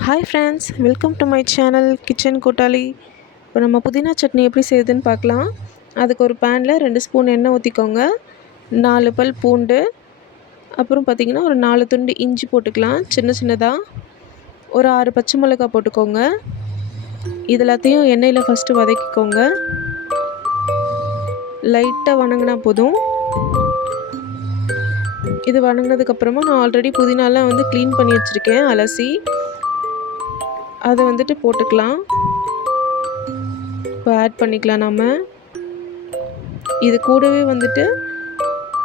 Hi friends, welcome to my channel kitchen கூட்டாளி. இப்போ நம்ம புதினா சட்னி எப்படி செய்யுதுன்னு பார்க்கலாம். அதுக்கு ஒரு பேனில் 2 ஸ்பூன் எண்ணெய் ஊற்றிக்கோங்க. 4 பல் பூண்டு, அப்புறம் பார்த்திங்கன்னா ஒரு 4 துண்டு இஞ்சி போட்டுக்கலாம் சின்ன சின்னதாக. ஒரு 6 பச்சை மிளகாய் போட்டுக்கோங்க. இது எல்லாத்தையும் எண்ணெயில் ஃபஸ்ட்டு வதக்கிக்கோங்க. லைட்டாக வணங்கினா போதும். இது வணங்கினதுக்கப்புறமா நான் ஆல்ரெடி புதினாலாம் க்ளீன் பண்ணி வச்சுருக்கேன், அலசி. அதை போட்டுக்கலாம். இப்போ ஆட் பண்ணிக்கலாம் நாம். இது கூடவே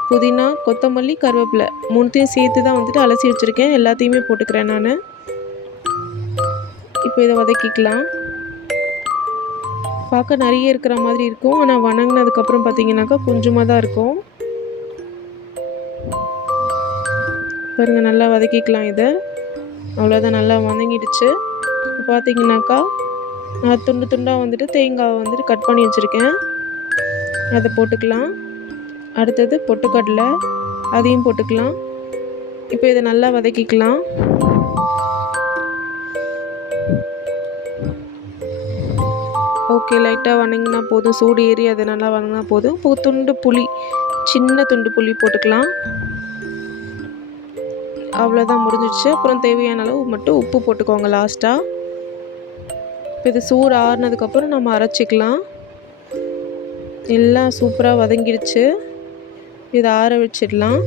புதினா, கொத்தமல்லி, கருவேப்பிலை 3த்தையும் சேர்த்து தான் அலசி வச்சுருக்கேன். எல்லாத்தையுமே போட்டுக்கிறேன் நான். இப்போ இதை வதக்கிக்கலாம். பார்க்க நிறைய இருக்கிற மாதிரி இருக்கும், ஆனால் வணங்கினதுக்கப்புறம் பார்த்திங்கனாக்கா கொஞ்சமாக தான் இருக்கும். பாருங்கள், நல்லா வதக்கிக்கலாம் இதை. அவ்வளோதான், நல்லா வதங்கிடுச்சு. பார்த்திங்கனாக்கா நான் துண்டு துண்டாக தேங்காவை கட் பண்ணி வச்சுருக்கேன். அதை போட்டுக்கலாம். அடுத்தது பொட்டுக்கடலை, அதையும் போட்டுக்கலாம். இப்போ இதை நல்லா வதக்கிக்கலாம். ஓகே, லைட்டாக வணங்கினா போதும். சூடு ஏறி அது நல்லா வணங்கினா போதும். இப்போ துண்டு புளி, சின்ன துண்டு புளி போட்டுக்கலாம். அவ்வளோதான், முடிஞ்சிடுச்சு. அப்புறம் தேவையான அளவு மட்டும் உப்பு போட்டுக்கோங்க லாஸ்ட்டாக. இப்போ இது சூடு ஆறுனதுக்கப்புறம் நம்ம அரைச்சிக்கலாம். எல்லாம் சூப்பராக வதங்கிடுச்சு. இதை ஆற வச்சிடலாம்.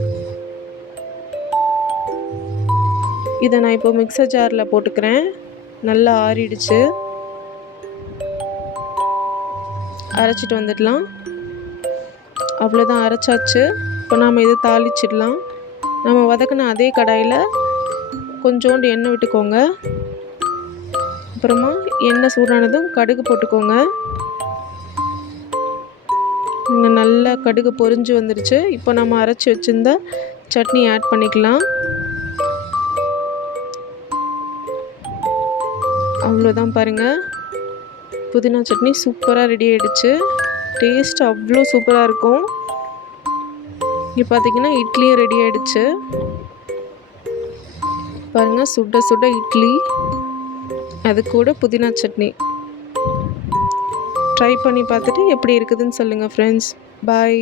இதை நான் இப்போ மிக்சர் ஜாரில் போட்டுக்கிறேன். நல்லா ஆறிடுச்சு. அரைச்சிட்டு வந்துடலாம். அவ்வளோதான், அரைச்சாச்சு. இப்போ நாம் இதை தாளிச்சிடலாம். நம்ம வதக்கின அதே கடாயில் கொஞ்சோண்டு எண்ணெய் விட்டுக்கோங்க. அப்புறமா எண்ணெய் சூடானதும் கடுகு போட்டுக்கோங்க. இங்கே நல்லா கடுகு பொரிஞ்சு வந்துடுச்சு. இப்போ நம்ம அரைச்சி வச்சுருந்த சட்னி ஆட் பண்ணிக்கலாம். அவ்வளோதான், பாருங்கள், புதினா சட்னி சூப்பராக ரெடி ஆகிடுச்சு. டேஸ்ட் அவ்வளோ சூப்பராக இருக்கும். இங்கே பார்த்திங்கன்னா இட்லியும் ரெடி ஆகிடுச்சு. பாருங்கள், சுட சுட இட்லி, அது கூட புதினா சட்னி. ட்ரை பண்ணி பார்த்துட்டு எப்படி இருக்குதுன்னு சொல்லுங்கள் ஃப்ரெண்ட்ஸ். பாய்.